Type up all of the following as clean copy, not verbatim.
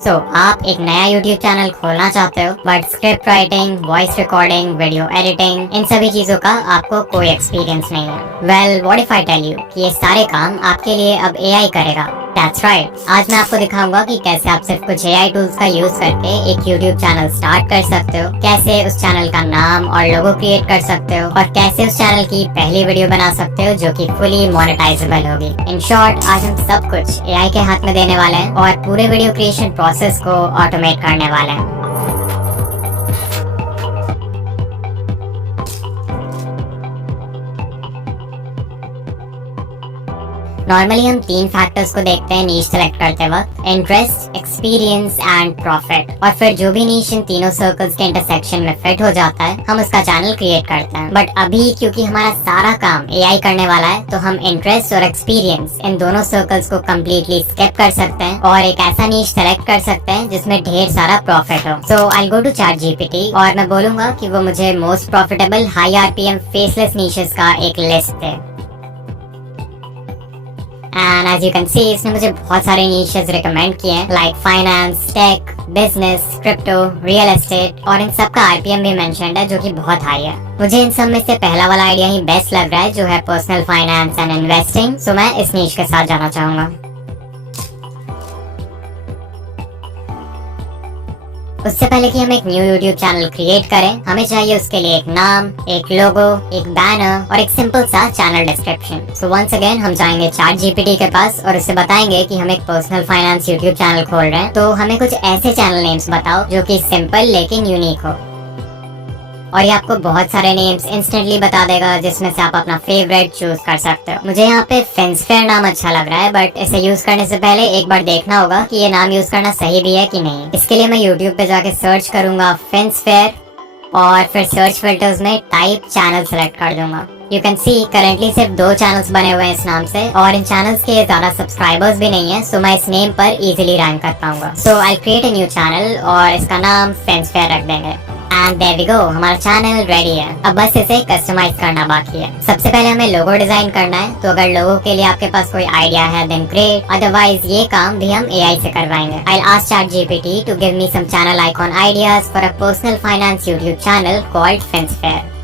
आप एक नया YouTube चैनल खोलना चाहते हो but script writing, voice recording, video editing, इन सभी चीजों का आपको कोई एक्सपीरियंस नहीं है। Well, what if I tell you कि ये सारे काम आपके लिए अब AI करेगा। That's right। आज मैं आपको दिखाऊंगा कि कैसे आप सिर्फ कुछ AI टूल्स का यूज करके एक YouTube चैनल स्टार्ट कर सकते हो, कैसे उस चैनल का नाम और लोगो क्रिएट कर सकते हो और कैसे उस चैनल की पहली वीडियो बना सकते हो जो कि फुली मोनेटाइजेबल होगी। इन शॉर्ट, आज हम सब कुछ AI के हाथ में देने वाले हैं और पूरे वीडियो क्रिएशन प्रोसेस को ऑटोमेट करने वाले हैं। नॉर्मली हम तीन फैक्टर्स को देखते हैं नीश सेलेक्ट करते वक्त: इंटरेस्ट, एक्सपीरियंस एंड प्रॉफिट। और फिर जो भी नीश इन तीनों सर्कल्स के इंटरसेक्शन में फिट हो जाता है, हम उसका चैनल क्रिएट करते हैं। बट अभी क्योंकि हमारा सारा काम AI करने वाला है, तो हम इंटरेस्ट और एक्सपीरियंस इन दोनों सर्कल्स को कम्प्लीटली स्किप कर सकते हैं और एक ऐसा नीश सेलेक्ट कर सकते हैं जिसमें ढेर सारा प्रॉफिट हो। सो आई गो टू ChatGPT और मैं बोलूंगा कि वो मुझे most profitable high RPM faceless niches का एक लिस्ट दे। And as you can see, इसने मुझे बहुत सारे नीशेस रिकमेंड किए हैं, like finance, tech, business, crypto, real estate, और इन सब का RPM भी मेंशन्ड है जो कि बहुत हाई है। मुझे इन सब में से पहला वाला आइडिया ही बेस्ट लग रहा है, जो है पर्सनल फाइनेंस एंड इन्वेस्टिंग। सो मैं इस नीश के साथ जाना चाहूंगा। उससे पहले कि हम एक न्यू YouTube चैनल क्रिएट करें, हमें चाहिए उसके लिए एक नाम, एक लोगो, एक बैनर और एक सिंपल सा channel description. So once again हम जाएंगे ChatGPT के पास और उससे बताएंगे कि हम एक पर्सनल फाइनेंस YouTube चैनल खोल रहे हैं, तो हमें कुछ ऐसे चैनल नेम्स बताओ जो कि सिंपल लेकिन यूनिक हो। और ये आपको बहुत सारे नेम्स इंस्टेंटली बता देगा, जिसमें से आप अपना फेवरेट चूज कर सकते हो। मुझे यहाँ पे फिंस्फेयर नाम अच्छा लग रहा है, बट इसे यूज करने से पहले एक बार देखना होगा कि ये नाम यूज करना सही भी है कि नहीं। इसके लिए मैं YouTube पे जाके सर्च करूंगा फिंस्फेयर और फिर सर्च फिल्टर्स में टाइप चैनल सेलेक्ट कर दूंगा। यू कैन सी करेंटली सिर्फ 2 चैनल्स बने हुए हैं इस नाम से और इन चैनल्स के ज्यादा सब्सक्राइबर्स भी नहीं है, सो मैं इस नेम पर इजीली रैंक कर पाऊंगा। So I create a new channel और इसका नाम फिंस्फेयर रख देंगे। एंड देयर वी गो, हमारा चैनल रेडी है। अब बस इसे कस्टमाइज करना बाकी है। सबसे पहले हमें लोगो डिजाइन करना है, तो अगर लोगो के लिए आपके पास कोई आइडिया है देन ग्रेट, अदरवाइज ये काम भी हम AI से करवाएंगे। I will ask ChatGPT to give me some channel icon ideas for a personal finance YouTube channel called Finsphere.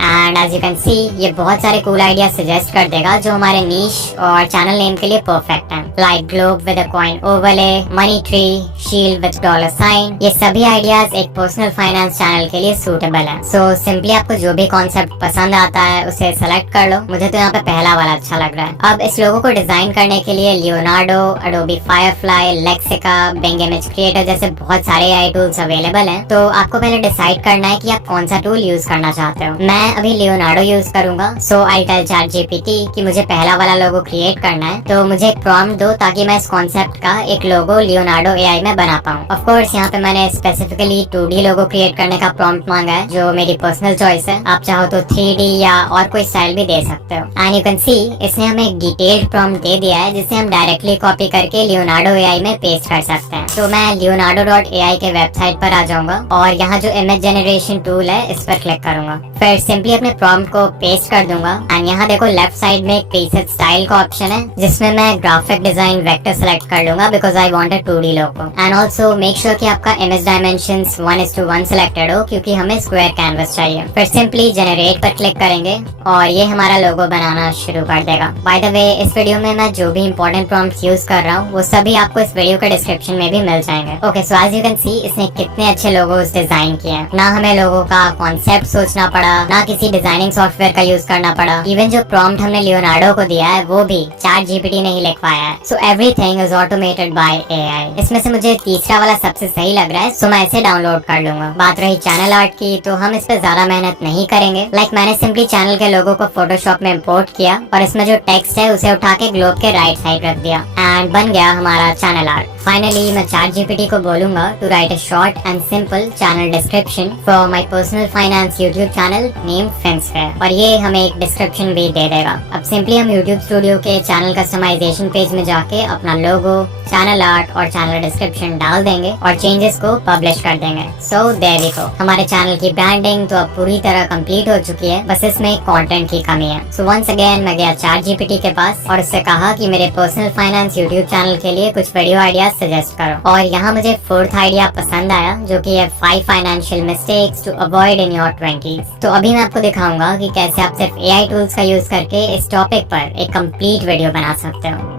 And as you can see, ये बहुत सारे कूल आइडिया सजेस्ट कर देगा जो हमारे नीश और चैनल नेम के लिए परफेक्ट हैं, like globe with a coin overlay, money tree, shield with dollar sign. ये सभी आइडियाज एक पर्सनल फाइनेंस चैनल के लिए सूटेबल है। सो सिंपली आपको जो भी कॉन्सेप्ट पसंद आता है उसे सेलेक्ट कर लो। मुझे तो यहाँ पे पहला वाला अच्छा लग रहा है। अब इस लोगो को डिजाइन करने के लिए Leonardo, Adobe Firefly, Lexica, Bing image creator जैसे बहुत सारे AI टूल्स अवेलेबल हैं। तो आपको पहले डिसाइड करना है कि आप कौन सा टूल यूज करना चाहते हो। मैं अभी लियोनार्डो यूज करूंगा। सो आई टेल ChatGPT कि मुझे पहला वाला लोगो क्रिएट करना है, तो मुझे एक प्रॉम्प्ट दो ताकि मैं इस कॉन्सेप्ट का एक लोगो लियोनार्डो AI में बना पाऊँ। ऑफ कोर्स यहाँ पे मैंने स्पेसिफिकली 2D लोगो क्रिएट करने का प्रॉम्प्ट मांगा है, जो मेरी पर्सनल चॉइस है। आप चाहो तो 3D या और कोई स्टाइल भी दे सकते हो। एंड यू कैन सी, इसने हमें एक डिटेल्ड प्रॉम्प्ट दे दिया है जिसे हम डायरेक्टली कॉपी करके लियोनार्डो AI में पेस्ट कर सकते हैं। तो मैं leonardo.ai के वेबसाइट पर आ जाऊंगा और यहाँ जो इमेज जनरेशन टूल है इस पर क्लिक करूंगा। फिर सिंपली अपने प्रॉम्प्ट को पेस्ट कर दूंगा। एंड यहाँ देखो लेफ्ट साइड में एक प्रीसेट स्टाइल का ऑप्शन है, जिसमें मैं ग्राफिक डिजाइन वेक्टर सेलेक्ट कर लूंगा because I want a 2D logo. And also make sure कि आपका इमेज डायमेंशंस 1:1 सिलेक्टेड हो, क्योंकि हमें स्क्वायर कैनवस चाहिए। फिर सिंपली जनरेट पर क्लिक करेंगे और ये हमारा लोगो बनाना शुरू कर देगा। बाय द वे, इस वीडियो में मैं जो भी इंपॉर्टेंट प्रॉम्प्ट्स यूज कर रहा हूँ वो सभी आपको इस वीडियो के डिस्क्रिप्शन में भी मिल जाएंगे। Okay, so as you can see, इसने कितने अच्छे लोगोस डिजाइन किए हैं। ना हमें लोगो का कॉन्सेप्ट सोचना पड़ा, ना किसी डिजाइनिंग सॉफ्टवेयर का यूज करना पड़ा। इवन जो प्रॉम्प्ट हमने लियोनार्डो को दिया है वो भी ChatGPT ने ही लिखवाया है। So everything is automated by AI। इसमें से मुझे तीसरा वाला सबसे सही लग रहा है, सो मैं इसे डाउनलोड कर लूंगा। बात रही चैनल आर्ट की, तो हम इस पे ज्यादा मेहनत नहीं करेंगे। मैंने सिंपली चैनल के लोगो को फोटोशॉप में इंपोर्ट किया और इसमें जो टेक्स्ट है उसे उठा के ग्लोब के राइट साइड रख दिया एंड बन गया हमारा चैनल आर्ट। फाइनली मैं ChatGPT को बोलूंगा to write a short and simple channel description for my personal finance YouTube channel name FinSphere और ये हमें एक डिस्क्रिप्शन भी दे देगा। अब सिंपली हम YouTube स्टूडियो के चैनल कस्टमाइजेशन पेज में जाके अपना लोगो, चैनल आर्ट और चैनल डिस्क्रिप्शन डाल देंगे और चेंजेस को पब्लिश कर देंगे। सो देयर वी गो, हमारे चैनल की ब्रांडिंग तो अब पूरी तरह कंप्लीट हो चुकी है, बस इसमें कंटेंट की कमी है। सो वंस अगेन मैं गया ChatGPT के पास और उससे कहा कि मेरे पर्सनल फाइनेंस यूट्यूब चैनल के लिए कुछ वीडियो आइडियाज सजेस्ट करो और यहाँ मुझे 4th आइडिया पसंद आया जो कि है 5 financial mistakes to avoid in your 20s। तो अभी मैं आपको दिखाऊंगा कि कैसे आप सिर्फ AI टूल्स का यूज करके इस टॉपिक पर एक कंप्लीट वीडियो बना सकते हो।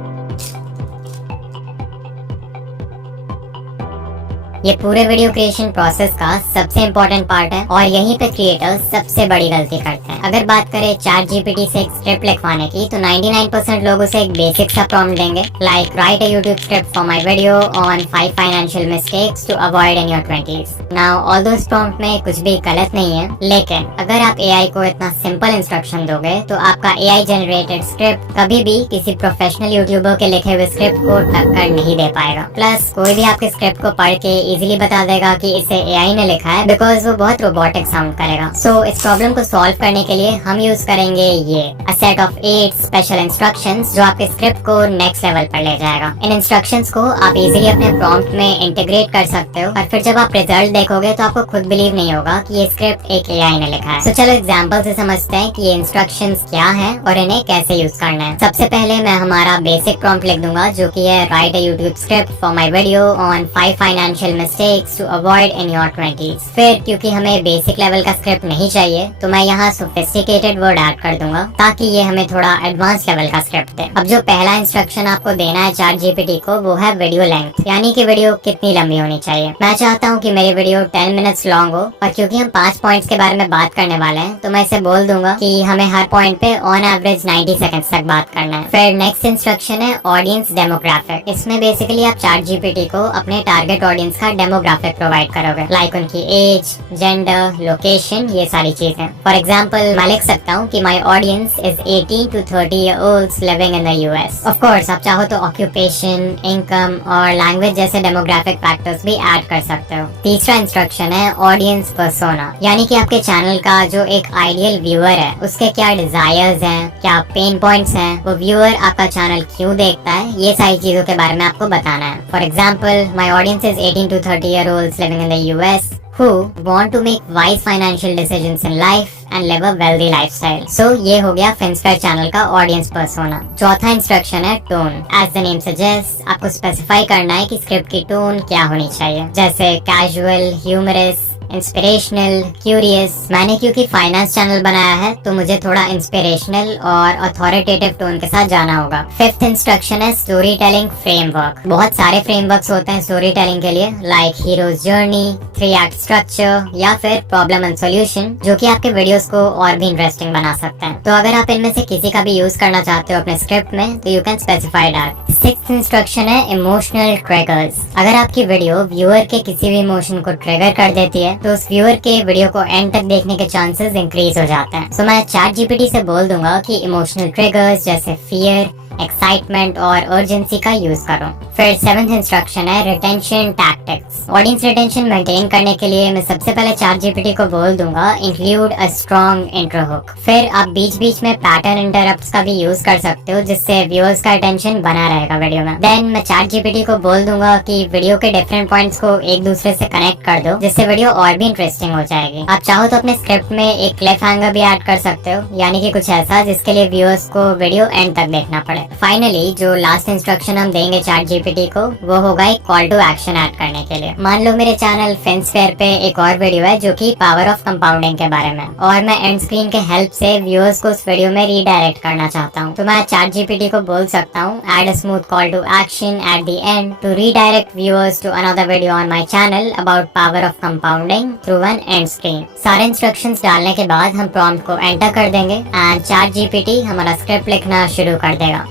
ये पूरे वीडियो क्रिएशन प्रोसेस का सबसे इम्पोर्टेंट पार्ट है और यहीं पे क्रिएटर्स सबसे बड़ी गलती करते हैं। अगर बात करें ChatGPT से एक स्क्रिप्ट लिखवाने की तो 99% लोग उसे एक बेसिक सा प्रॉम्प्ट देंगे, like write a YouTube script for my video on 5 financial mistakes to avoid in your 20s। Now although इस प्रॉम्प्ट में कुछ भी गलत नहीं है, लेकिन अगर आप AI को इतना सिंपल इंस्ट्रक्शन दोगे तो आपका AI जनरेटेड स्क्रिप्ट कभी भी किसी प्रोफेशनल यूट्यूबर के लिखे हुए स्क्रिप्ट को टक्कर नहीं दे पाएगा। प्लस कोई भी आपके स्क्रिप्ट को पढ़ के इजीली बता देगा कि इसे AI ने लिखा है, बिकॉज वो बहुत रोबोटिक साउंड करेगा। सो इस प्रॉब्लम को सॉल्व करने के लिए हम यूज करेंगे ये a set of 8 special instructions जो आपके स्क्रिप्ट को नेक्स्ट लेवल पर ले जाएगा। इन इंस्ट्रक्शंस को आप इजीली अपने प्रॉम्प्ट में इंटीग्रेट कर सकते हो और फिर जब आप रिजल्ट देखोगे तो आपको खुद बिलीव नहीं होगा कि ये स्क्रिप्ट एक AI ने लिखा है। तो चलो एग्जांपल से समझते हैं कि ये इंस्ट्रक्शंस क्या है और इन्हें कैसे यूज करना है। सबसे पहले मैं हमारा बेसिक प्रॉम्प्ट लिख दूंगा जो कि है write a YouTube script for my video on 5 financial mistakes to avoid in your 20s। फिर क्योंकि हमें बेसिक लेवल का स्क्रिप्ट नहीं चाहिए तो मैं यहाँ सोफिस्टिकेटेड वर्ड ऐड कर दूंगा ताकि ये हमें थोड़ा एडवांस लेवल का स्क्रिप्ट दे। अब जो पहला इंस्ट्रक्शन आपको देना है ChatGPT को वो है वीडियो लेंथ, यानी कि वीडियो कितनी लंबी होनी चाहिए। मैं चाहता हूँ कि मेरी वीडियो 10 मिनट्स लॉन्ग हो और क्योंकि हम 5 पॉइंट्स के बारे में बात करने वाले हैं तो मैं इसे बोल दूंगा कि हमें हर पॉइंट पे ऑन एवरेज 90 सेकंड्स तक बात करना है। फिर नेक्स्ट इंस्ट्रक्शन है ऑडियंस डेमोग्राफिक। इसमें बेसिकली आप ChatGPT को अपने टारगेट ऑडियंस का डेमोग्राफिक प्रोवाइड करोगे, लाइक उनकी एज, जेंडर, लोकेशन, ये सारी चीजें। फॉर एग्जाम्पल मैं लिख सकता हूँ कि my audience is 18 to 30 year olds living in the US। Of course आप चाहो तो ऑक्यूपेशन, इनकम और लैंग्वेज जैसे डेमोग्राफिक फैक्टर्स भी ऐड कर सकते हो। तीसरा इंस्ट्रक्शन है ऑडियंस पर्सोना, यानी कि आपके चैनल का जो एक आइडियल व्यूअर है उसके क्या डिजायर्स हैं, क्या पेन पॉइंट्स हैं, वो व्यूअर आपका चैनल क्यों देखता है, ये सारी चीजों के बारे में आपको बताना है। For example my audience is 18 to 30 year olds living in the US who want to make wise financial decisions in life and live a wealthy lifestyle। So ये हो गया FinSphere चैनल का ऑडियंस पर्सोना। चौथा instruction है tone. As the name suggest आपको specify करना है कि स्क्रिप्ट की टोन क्या होनी चाहिए, जैसे कैजुअल, ह्यूमरस, इंस्पिरेशनल, क्यूरियस। मैंने क्योंकि फाइनेंस चैनल बनाया है तो मुझे थोड़ा इंस्पिरेशनल और अथॉरिटेटिव टोन के साथ जाना होगा। फिफ्थ इंस्ट्रक्शन है स्टोरी टेलिंग फ्रेमवर्क। बहुत सारे फ्रेमवर्क्स होते हैं स्टोरी टेलिंग के लिए, like heroes journey, 3 act structure या फिर प्रॉब्लम एंड सॉल्यूशन, जो कि आपके वीडियोस को और भी इंटरेस्टिंग बना सकते हैं। तो अगर आप इनमें से किसी का भी यूज करना चाहते हो अपने स्क्रिप्ट में तो you can specify that. Sixth instruction है इमोशनल ट्रिगर्स। अगर आपकी वीडियो व्यूअर के किसी भी इमोशन को ट्रिगर कर देती है तो उस व्यूअर के वीडियो को एंड तक देखने के चांसेस इंक्रीज हो जाते हैं। सो मैं ChatGPT से बोल दूंगा कि इमोशनल ट्रिगर्स जैसे फियर, एक्साइटमेंट और अर्जेंसी का यूज करो। फिर 7th इंस्ट्रक्शन है retention tactics. Audience retention maintain करने के लिए मैं सबसे पहले ChatGPT को बोल दूंगा include a strong intro hook. फिर आप बीच बीच में पैटर्न इंटरप्ट्स का भी यूज कर सकते हो जिससे व्यूअर्स का अटेंशन बना रहेगा वीडियो में। देन मैं ChatGPT को बोल दूंगा कि वीडियो के डिफरेंट पॉइंट्स को एक दूसरे से कनेक्ट कर दो जिससे वीडियो और भी इंटरेस्टिंग हो जाएगी। आप चाहो तो अपने स्क्रिप्ट में एक क्लिफ हैंगर भी ऐड कर सकते हो, यानी कि कुछ ऐसा जिसके लिए व्यूअर्स को वीडियो एंड तक देखना पड़े। फाइनली जो लास्ट इंस्ट्रक्शन हम देंगे ChatGPT को वो होगा एक कॉल टू एक्शन ऐड करने के लिए। मान लो मेरे चैनल FinSphere पे एक और वीडियो है जो कि पावर ऑफ कंपाउंडिंग के बारे में, और मैं एंड स्क्रीन के हेल्प से व्यूअर्स को उस वीडियो में रीडायरेक्ट करना चाहता हूँ। तो मैं ChatGPT को बोल सकता हूँ add a smooth call to action at the end to redirect viewers to another video on my channel about power of compounding through an end screen. सारे इंस्ट्रक्शंस डालने के बाद हम प्रॉम्प्ट को एंटर कर देंगे एंड ChatGPT हमारा script लिखना शुरू कर देगा।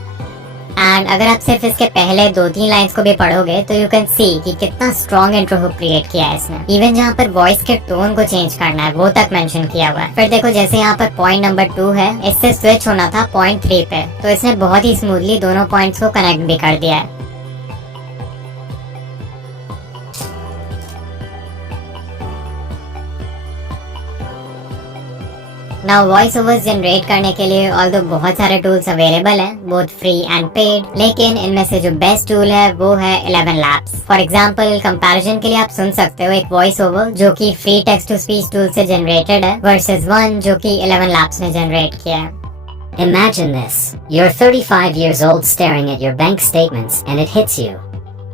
एंड अगर आप सिर्फ इसके पहले 2-3 लाइंस को भी पढ़ोगे तो यू कैन सी कि कितना स्ट्रॉन्ग इंट्रो हुक क्रिएट किया है इसने। इवन जहाँ पर वॉइस के टोन को चेंज करना है वो तक मेंशन किया हुआ है। फिर देखो जैसे यहाँ पर पॉइंट नंबर 2 है, इससे स्विच होना था पॉइंट 3 पे, तो इसने बहुत ही स्मूथली दोनों पॉइंट्स को कनेक्ट भी कर दिया है। नाउ वॉइस ओवर्स जनरेट करने के लिए ऑल्दो बहुत सारे टूल्स अवेलेबल हैं, बोथ फ्री एंड पेड, लेकिन इनमें से जो बेस्ट टूल है वो है 11 Labs। फॉर एग्जांपल कंपैरिजन के लिए आप सुन सकते हो एक वॉइस ओवर जो कि free text to speech tool से जनरेटेड है वर्सेस वन जो कि 11 Labs ने जनरेट किया है। Imagine this. You're 35 years old staring at your bank statements and it hits you.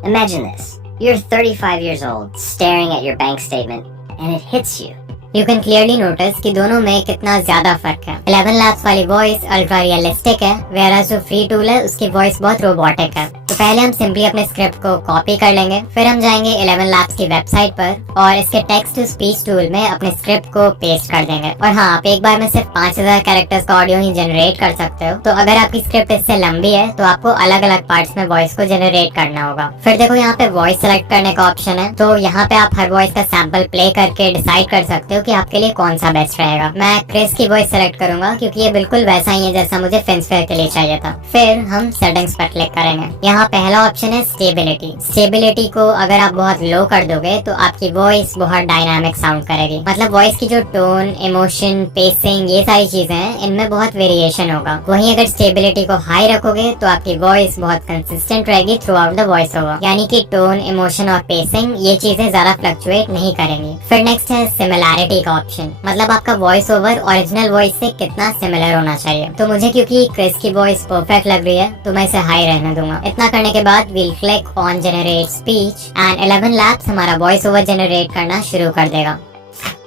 Imagine this. You're 35 years old staring at your bank statement and it hits you. You can clearly notice कि दोनों में कितना ज्यादा फर्क है। 11 Labs वाली voice ultra realistic है, whereas जो फ्री टूल है उसकी वॉइस बहुत रोबोटिक है। तो पहले हम सिंपली अपने स्क्रिप्ट को कॉपी कर लेंगे, फिर हम जाएंगे 11 Labs की वेबसाइट पर और इसके टेक्स्ट टू स्पीच टूल में अपने स्क्रिप्ट को पेस्ट कर देंगे। और हाँ, आप एक बार में सिर्फ 5000 कैरेक्टर्स का ऑडियो ही जनरेट कर सकते हो। तो अगर आपकी स्क्रिप्ट इससे लंबी है तो आपको अलग अलग पार्ट्स में वॉइस को जनरेट करना होगा। फिर देखो यहाँ पे वॉइस सेलेक्ट करने का ऑप्शन है, तो यहाँ पे आप हर वॉइस का सैंपल प्ले करके डिसाइड कर सकते हो कि आपके लिए कौन सा बेस्ट रहेगा। मैं क्रिस की वॉइस सेलेक्ट करूंगा क्योंकि ये बिल्कुल वैसा ही है जैसा मुझे फिल्मफेयर के लिए चाहिए था। फिर हम सेटिंग्स पर क्लिक करेंगे। यहाँ पहला ऑप्शन है स्टेबिलिटी। स्टेबिलिटी को अगर आप बहुत लो कर दोगे तो आपकी वॉइस बहुत डायनामिक साउंड करेगी, मतलब वॉइस की जो टोन, इमोशन, पेसिंग, ये सारी चीजें हैं इनमें बहुत वेरिएशन होगा। वहीं अगर स्टेबिलिटी को हाई रखोगे तो आपकी वॉइस बहुत कंसिस्टेंट रहेगी through out the voice over, यानी कि टोन, इमोशन और पेसिंग ये चीजें ज्यादा फ्लक्चुएट नहीं करेंगी। फिर नेक्स्ट है सिमिलैरिटी का ऑप्शन, मतलब आपका वॉइस ओवर ओरिजिनल वॉइस से कितना सिमिलर होना चाहिए। तो मुझे क्योंकि क्रिस की वॉइस परफेक्ट लग रही है तो मैं इसे हाई रहने दूंगा। इतना करने के बाद we'll click on generate speech and 11 Labs हमारा वॉइस ओवर जनरेट करना शुरू कर देगा।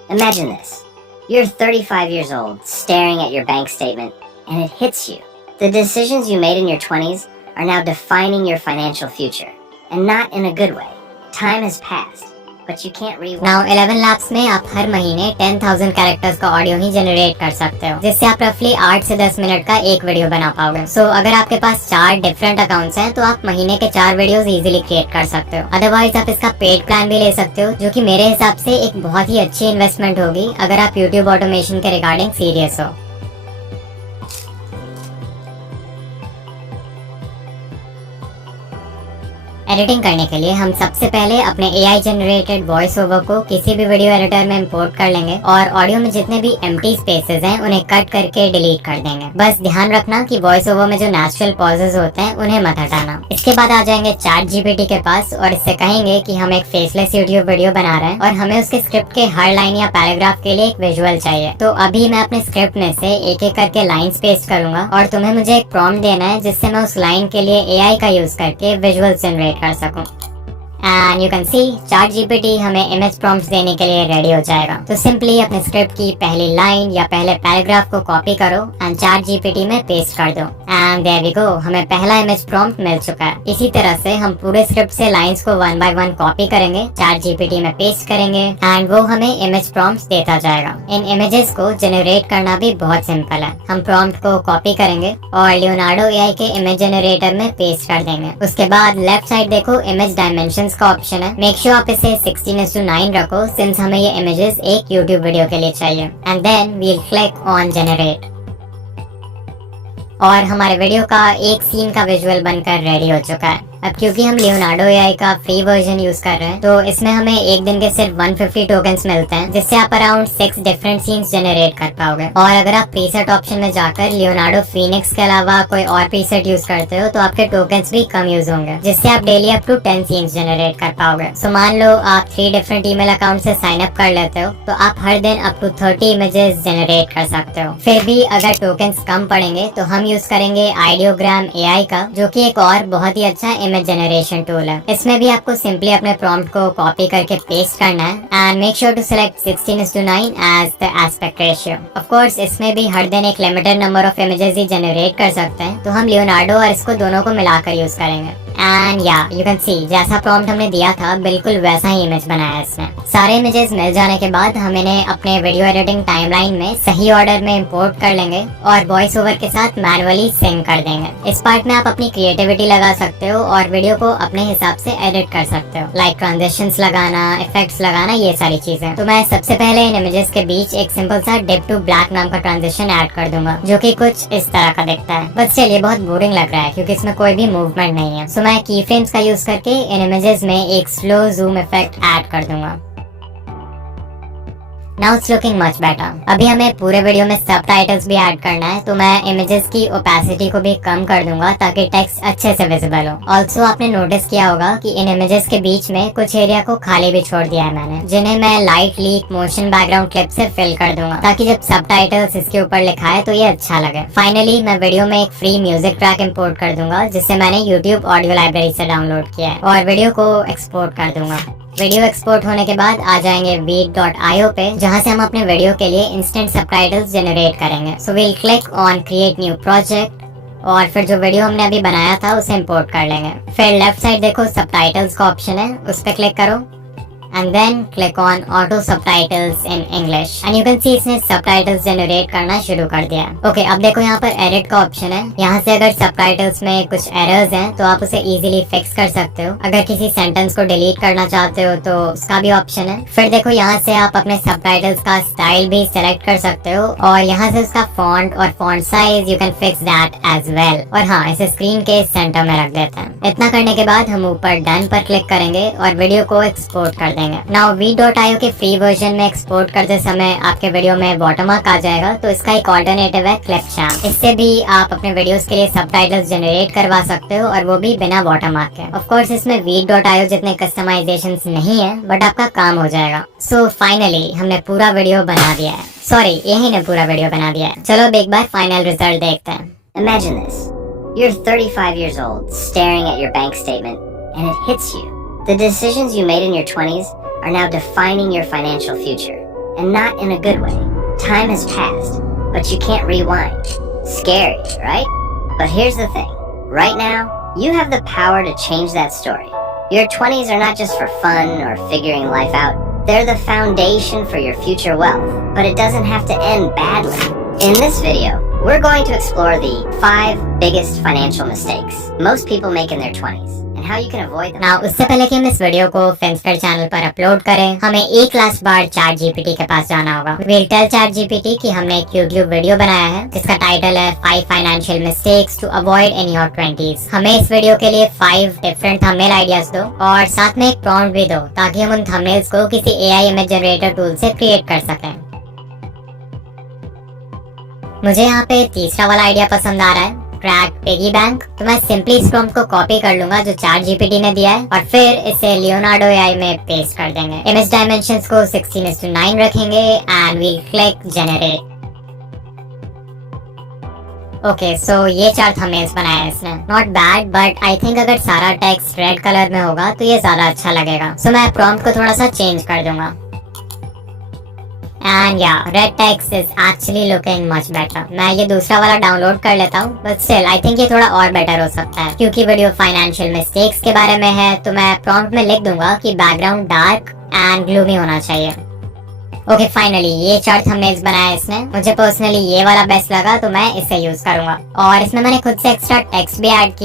Imagine this. You're 35 years old staring at your bank statement and it hits you. The decisions you made in your 20s are now defining your financial future, and not in a good way. Time has passed. But you can't rewind. Now 11 Labs में आप हर महीने 10,000 characters का audio ही generate कर सकते हो, जिससे आप रफली 8 से 10 मिनट का एक वीडियो बना पाओगे। सो अगर आपके पास 4 डिफरेंट अकाउंट्स हैं तो आप महीने के 4 वीडियोस इजीली क्रिएट कर सकते हो। अदरवाइज आप इसका पेड प्लान भी ले सकते हो, जो कि मेरे हिसाब से एक बहुत ही अच्छी इन्वेस्टमेंट होगी अगर आप यूट्यूब ऑटोमेशन के रिगार्डिंग सीरियस हो। एडिटिंग करने के लिए हम सबसे पहले अपने AI जनरेटेड वॉइस ओवर को किसी भी वीडियो एडिटर में इंपोर्ट कर लेंगे और ऑडियो में जितने भी एम्प्टी स्पेसेस हैं उन्हें कट करके डिलीट कर देंगे। बस ध्यान रखना कि वॉइस ओवर में जो नेचुरल पॉजेस होते हैं उन्हें मत हटाना। इसके बाद आ जाएंगे चैट जीपीटी के पास और इससे कहेंगे कि हम एक फेसलेस यूट्यूब वीडियो बना रहे हैं और हमें उसके स्क्रिप्ट के हर लाइन या पैराग्राफ के लिए एक विजुअल चाहिए। तो अभी मैं अपने स्क्रिप्ट में से एक एक करके लाइन्स पेस्ट करूंगा और तुम्हें मुझे एक प्रॉम्प्ट देना है जिससे मैं उस लाइन के लिए AI का यूज करके विजुअल जनरेट कर सकूं। And you can C chat GPT हमें इमेज प्रॉम्प्ट्स देने के लिए रेडी हो जाएगा। तो सिंपली अपने स्क्रिप्ट की पहली लाइन या पहले पैराग्राफ को कॉपी करो एंड चैट जीपीटी में पेस्ट कर दो एंड देयर वी गो, हमें पहला इमेज प्रॉम्प्ट मिल चुका है। इसी तरह से हम पूरे स्क्रिप्ट से लाइंस को 1 बाय 1 कॉपी करेंगे, चैट जीपीटी में पेस्ट करेंगे एंड वो हमें इमेज प्रॉम्प्ट्स देता जाएगा। इन इमेजेस को जनरेट करना भी बहुत सिंपल है। हम प्रॉम्प्ट को कॉपी करेंगे और लियोनार्डो AI के इमेज जनरेटर में पेस्ट कर देंगे। उसके बाद लेफ्ट साइड देखो इमेज डायमेंशन का ऑप्शन है। मेक श्योर आप इसे 16:9 रखो सिंस हमें ये इमेजेस एक यूट्यूब वीडियो के लिए चाहिए and then we'll click on generate और हमारे वीडियो का एक सीन का विजुअल बनकर रेडी हो चुका है। अब क्योंकि हम लियोनार्डो AI का फ्री वर्जन यूज कर रहे हैं तो इसमें हमें एक दिन के सिर्फ 150 टोकन्स मिलते हैं, जिससे आप अराउंड 6 डिफरेंट सीन्स जनरेट कर पाओगे। और अगर आप प्रीसेट ऑप्शन में जाकर लियोनार्डो फीनिक्स के अलावा कोई और प्रीसेट यूज करते हो तो आपके टोकन्स भी कम यूज होंगे, जिससे आप daily up to 10 scenes generate कर पाओगे। सो मान लो आप 3 डिफरेंट ईमेल अकाउंट से साइन अप कर लेते हो तो आप हर दिन अप टू 30 इमेजेस जनरेट कर सकते हो। फिर भी अगर टोकन्स कम पड़ेंगे तो हम यूज करेंगे आइडियोग्राम AI का, जो कि एक और बहुत ही अच्छा इमेज जनरेशन टूल है। इसमें भी आपको सिंपली अपने प्रॉम्प्ट को कॉपी करके पेस्ट करना है and make sure to select 16:9 as the aspect ratio. Of course इसमें भी हर दिन एक लिमिटेड नंबर ऑफ इमेजेस ही जनरेट कर सकते हैं, तो हम लियोनार्डो और इसको दोनों को मिलाकर यूज करेंगे। एंड या यू कैन सी जैसा प्रॉम्प्ट हमने दिया था बिल्कुल वैसा ही इमेज बनाया इसने। सारे इमेजेस मिल जाने के बाद हम इन्हें अपने वीडियो एडिटिंग टाइमलाइन में सही ऑर्डर में इंपोर्ट कर लेंगे और वॉइस ओवर के साथ मैनुअली सिंक कर देंगे। इस पार्ट में आप अपनी क्रिएटिविटी लगा सकते हो और वीडियो को अपने हिसाब से एडिट कर सकते हो, लाइक ट्रांजिशंस लगाना, इफेक्ट्स लगाना, ये सारी चीजें। तो मैं सबसे पहले इन इमेजेस के बीच एक सिंपल सा डिप टू ब्लैक नाम का ट्रांजिशन ऐड कर दूंगा, जो कि कुछ इस तरह का दिखता है। बट स्टिल ये बहुत बोरिंग लग रहा है क्योंकि इसमें कोई भी मूवमेंट नहीं है। सो मैं की फ्रेम्स का यूज करके इन इमेजेस में एक स्लो जूम इफेक्ट ऐड कर दूंगा। Now it's looking much better. अभी हमें पूरे वीडियो में सबटाइटल्स भी ऐड करना है, तो मैं इमेजेस की ओपेसिटी को भी कम कर दूंगा ताकि टेक्स्ट अच्छे से विजिबल हो। ऑल्सो आपने नोटिस किया होगा कि इन इमेजेस के बीच में कुछ एरिया को खाली भी छोड़ दिया है मैंने, जिन्हें मैं light leak motion background clip से फिल कर दूंगा ताकि जब सबटाइटल्स इसके ऊपर लिखा है तो ये अच्छा लगे। फाइनली मैं वीडियो में एक फ्री म्यूजिक ट्रैक इंपोर्ट कर दूंगा जिसे मैंने यूट्यूब ऑडियो लाइब्रेरी से डाउनलोड किया है, और वीडियो को एक्सपोर्ट कर दूंगा। वीडियो एक्सपोर्ट होने के बाद आ जाएंगे veed.io पे, जहां से हम अपने वीडियो के लिए इंस्टेंट सबटाइटल्स जनरेट करेंगे। So we'll click on create new project, और फिर जो वीडियो हमने अभी बनाया था उसे इंपोर्ट कर लेंगे। फिर लेफ्ट साइड देखो सबटाइटल्स का ऑप्शन है, उस पर क्लिक करो and then click on auto subtitles in English and you can see इसने subtitles generate करना शुरू कर दिया है। ओके, अब देखो यहाँ पर edit का ऑप्शन है। यहाँ से अगर subtitles में कुछ errors हैं तो आप उसे easily fix कर सकते हो। अगर किसी sentence को delete करना चाहते हो तो उसका भी ऑप्शन है। फिर देखो यहाँ से आप अपने subtitles का स्टाइल भी select कर सकते हो, और यहाँ से उसका font और font size you can fix that as well। और हाँ, इसे स्क्रीन के सेंटर में रख देते हैं। इतना करने के बाद हम ऊपर डन पर क्लिक करेंगे और वीडियो को एक्सपोर्ट कर देंगे। नाउ veed.io के फ्री वर्जन में एक्सपोर्ट करते समय आपके वीडियो में वाटरमार्क आ जाएगा, तो इसका एक ऑल्टरनेटिव है क्लिपचार्ट। इससे भी आप अपने वीडियोस के लिए सबटाइटल्स जनरेट करवा सकते हो, और वो भी बिना वाटरमार्क के। ऑफ कोर्स इसमें veed.io जितने कस्टमाइजेशंस नहीं है, बट आपका काम हो जाएगा। सो फाइनली हमने पूरा वीडियो बना दिया है। सॉरी, यही ने पूरा वीडियो बना दिया है। चलो अब एक बार फाइनल रिजल्ट देखते हैं। Imagine this. You're 35 years old, staring at your bank statement, and it hits you. The decisions you made in your 20s are now defining your financial future, and not in a good way. Time has passed, but you can't rewind. Scary, right? But here's the thing. Right now, you have the power to change that story. Your 20s are not just for fun or figuring life out. They're the foundation for your future wealth, but it doesn't have to end badly. In this video, we're going to explore the 5 biggest financial mistakes most people make in their 20s and how you can avoid them. Now, उससे पहले कि हम इस video को फिंस्फेयर channel पर upload करें, हमें एक लास्ट बार ChatGPT के पास जाना होगा। We'll tell ChatGPT कि हमने एक YouTube वीडियो बनाया है जिसका टाइटल है 5 financial mistakes to avoid in your 20s। हमें इस वीडियो के लिए 5 डिफरेंट थंबनेल आइडियाज दो, और साथ में एक प्रॉम्प्ट भी दो ताकि हम उन थंबनेल्स को किसी AI इमेज जनरेटर टूल से क्रिएट कर सकें। मुझे यहाँ पे तीसरा वाला आइडिया पसंद आ रहा है, क्रैक पिगी बैंक। तो मैं सिंपली इस प्रॉम्प्ट को कॉपी कर लूंगा जो ChatGPT ने दिया है, और फिर इसे लियोनार्डो AI में पेस्ट कर देंगे। इमेज डायमेंशंस को 16:9 रखेंगे and we'll click generate. Okay, so ये 4 थंबनेल्स बनाए हैं इसने। Not bad, but I think अगर सारा टेक्स्ट रेड कलर में होगा तो ये ज्यादा अच्छा लगेगा। सो मैं प्रॉम्प्ट को थोड़ा सा चेंज कर दूंगा। And yeah, red text is actually looking much better. मैं ये दूसरा वाला डाउनलोड कर लेता हूँ, but still I think ये थोड़ा और बेटर हो सकता है। क्योंकि वीडियो फाइनेंशियल मिस्टेक्स के बारे में है, तो मैं प्रॉम्प्ट में लिख दूंगा कि बैकग्राउंड डार्क एंड ग्लूमी होना चाहिए। ओके, फाइनली ये 4 थंबनेल्स बनाया इसने। मुझे पर्सनली ये वाला बेस्ट लगा, तो मैं इसे यूज करूंगा। और इसमें मैंने खुद से एक्स्ट्रा टेक्स्ट भी ऐड किया।